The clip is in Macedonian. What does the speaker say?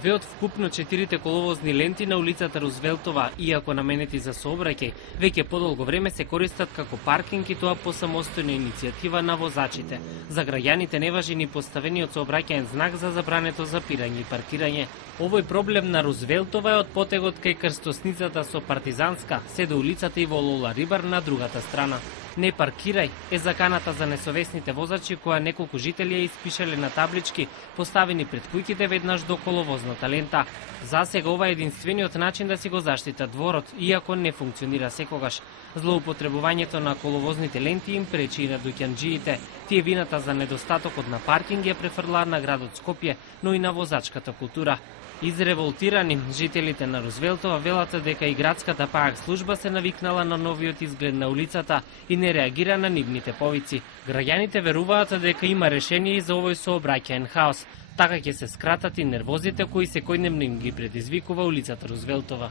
Две од вкупно 4 коловозни ленти на улицата Рузвелтова, иако наменети за сообраќај, веќе подолго време се користат како паркинг и тоа по самостојна иницијатива на возачите. За граѓаните не важи ни поставениот сообраќаен знак за забрането за пирање и паркирање. Овој проблем на Рузвелтова е од потегот кај крстосницата со Партизанска, се до улицата Иво Лола Рибар на другата страна. Не паркирај е заканата за несовесните возачи која неколку жители ја испишале на таблички поставени пред куќите веднаш до коловозната лента. За сега ова е единствениот начин да си го заштитат дворот, иако не функционира секогаш. Злоупотребувањето на коловозните ленти им пречи и на дуќанџиите. Тие вината за недостатокот на паркинг ја префрлаат на градот Скопје, но и на возачката култура. Изреволтирани, жителите на Рузвелтова велат дека и градската ПААК служба се навикнала на новиот изглед на улицата и не реагира на нивните повици. Граѓаните веруваат дека има решение и за овој сообраќаен хаос. Така ќе се скратат и нервозите кои секојдневно им ги предизвикува улицата Рузвелтова.